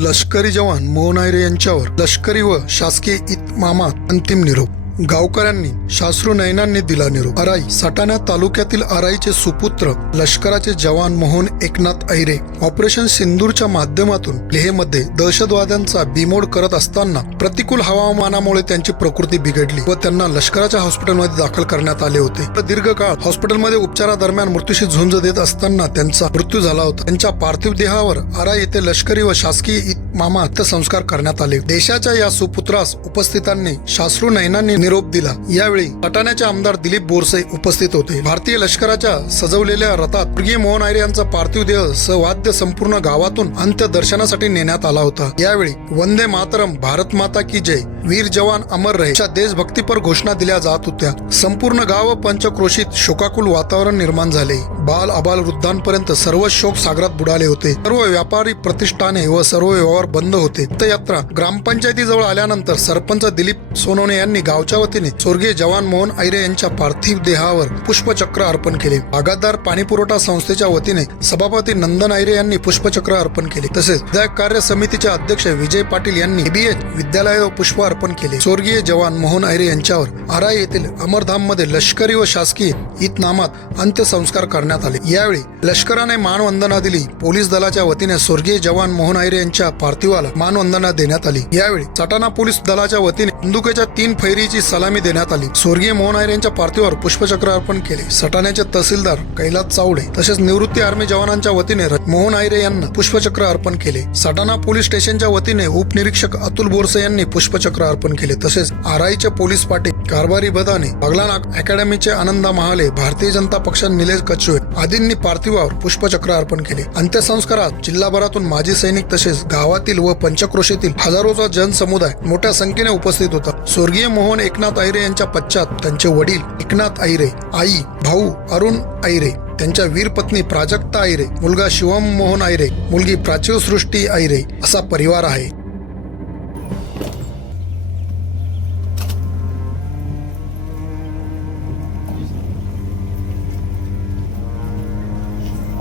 लष्करी जवान मोहन आयरे यांच्यावर लष्करी व शासकीय इतमामात अंतिम निरोप गावकऱ्यांनी शास्त्रू नयनांनी दिला निरोप. अराई सटाणा तालुक्यातील अराईचे सुपुत्र लष्कराचे जवान मोहन एकनाथ ऐरे ऑपरेशन सिंदूरच्या माध्यमातून लेहमध्ये दहशतवाद्यांचा बिमोड करत असताना प्रतिकूल हवामानामुळे त्यांची प्रकृती बिघडली व त्यांना लष्कराच्या हॉस्पिटलमध्ये दाखल करण्यात आले होते. दीर्घ काळ हॉस्पिटलमध्ये उपचारादरम्यान मृत्यूशी झुंज देत असताना त्यांचा मृत्यू झाला होता. त्यांच्या पार्थिव देहावर अराई येथे लष्करी व शासकीय मामा अंत्यसंस्कार करण्यात आले. देशाच्या या सुपुत्रास उपस्थितांनी शास्त्रू नैनांनी निरोप दिला. यावेळी पटाण्याचे आमदार दिलीप बोरसे उपस्थित होते. भारतीय लष्कराच्या सजवलेल्या रथात स्वर्गीय मोहन आयरे यांचा पार्थिव देह सहवाद्य संपूर्ण गावातून अंत्यदर्शनासाठी नेण्यात आला होता. यावेळी वंदे मातरम भारत माता की जय वीर जवान अमर रहे. अशा देशभक्तीपर घोषणा दिल्या जात होत्या. संपूर्ण गाव पंचक्रोशीत शोकाकुल वातावरण निर्माण झाले. बाल अबाल वृद्धांपर्यंत सर्व शोक सागरात बुडाले होते. सर्व व्यापारी प्रतिष्ठाने व सर्व व्यवहार बंद होते. यात्रा ग्रामपंचायतीजवळ आल्यानंतर सरपंच दिलीप सोनवणे यांनी गावच्या वतीने स्वर्गीय जवान मोहन ऐरे यांच्या पार्थिव देहावर पुष्पचक्र अर्पण केले. बागायतदार पाणी पुरवठा संस्थेच्या वतीने सभापती नंदन ऐरे यांनी पुष्पचक्र अर्पण केले. तसेच विधायक कार्य समितीचे अध्यक्ष विजय पाटील यांनी बीएच विद्यालय पुष्प अर्पण केले. स्वर्गीय जवान मोहन ऐरे यांच्यावर आरा येथील अमरधाममध्ये लष्करी व शासकीय इतनामात अंत्यसंस्कार करण्यात आले. यावेळी लष्कराने मानवंदना दिली. पोलीस दलाच्या वतीने स्वर्गीय जवान मोहन ऐरे यांच्या पार्थिवाला मानवंदना देण्यात आली. यावेळी सटाणा पोलीस दलाच्या वतीने बंदुकेच्या तीन फैरीची सलामी देण्यात आली. स्वर्गीय मोहन ऐरे यांच्या पार्थिवावर पुष्पचक्र अर्पण केले. सटाण्याचे तहसीलदार कैलास चावडे तसेच निवृत्ती आर्मी जवानांच्या वतीने मोहन आयरे यांना पुष्पचक्र अर्पण केले. सटाणा पोलीस स्टेशनच्या वतीने उपनिरीक्षक अतुल बोरसे यांनी पुष्पचक्र अर्पण केले. तसेच आराईच्या पोलीस पाटील कारभारी बदाने बागलान अकॅडमीचे आनंदा महाले भारतीय जनता पक्ष निलेश कचुए आदींनी पार्थिवावर पुष्पचक्र अर्पण केले. अंत्यसंस्कारात जिल्हाभरातून माजी सैनिक तसेच गावातील व पंचक्रोशीतील हजारोचा जनसमुदाय मोठ्या संख्येने उपस्थित होता. स्वर्गीय मोहन एकनाथ ऐरे यांच्या पश्चात त्यांचे वडील एकनाथ ऐरे आई भाऊ अरुण ऐरे त्यांच्या वीर पत्नी प्राजक्ता ऐरे मुलगा शिवम मोहन ऐरे मुलगी प्राचीव सृष्टी ऐरे असा परिवार आहे.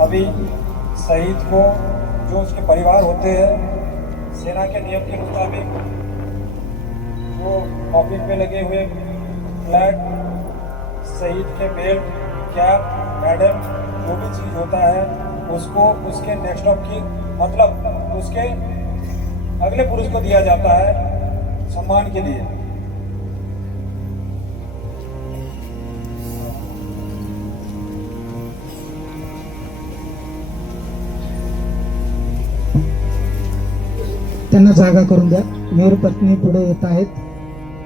अभी शहीद को, जो उसके परिवार होते हैं, सेना के नियम के मुताबिक जो ऑफ़िस में लगे हुए फ्लैग, शहीद के बेल्ट, कैप मेडल जो भी चीज़ होता है, उसको उसके नेक्स्ट ऑफ़ की मतलब उसके अगले पुरुष को दिया जाता है सम्मान के लिए। त्यांना जागा करून द्या. मेयर पत्नी पुढे येत आहेत.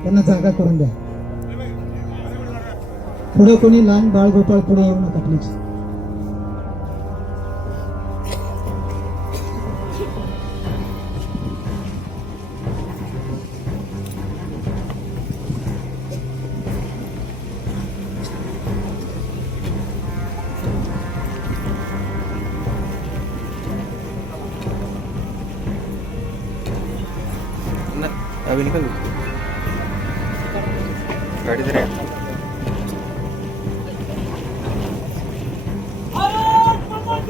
त्यांना जागा करून द्या. पुढे कोणी लहान बाळ गोपाळ पुढे येऊ नका प्लीज अभी निकल गाड़ी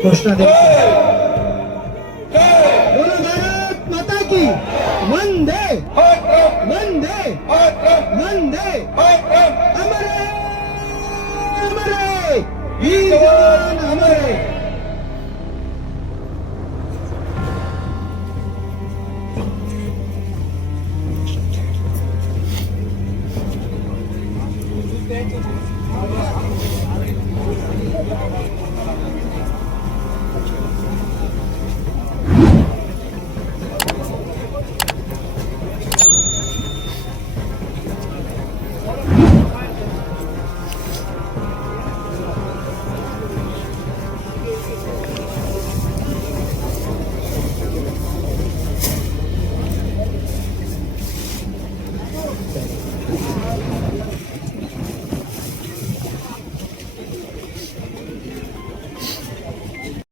घोषणा बोलो भारत माता की वंदे वंदे वंदे अमर है, अमर है, वीर अमर है.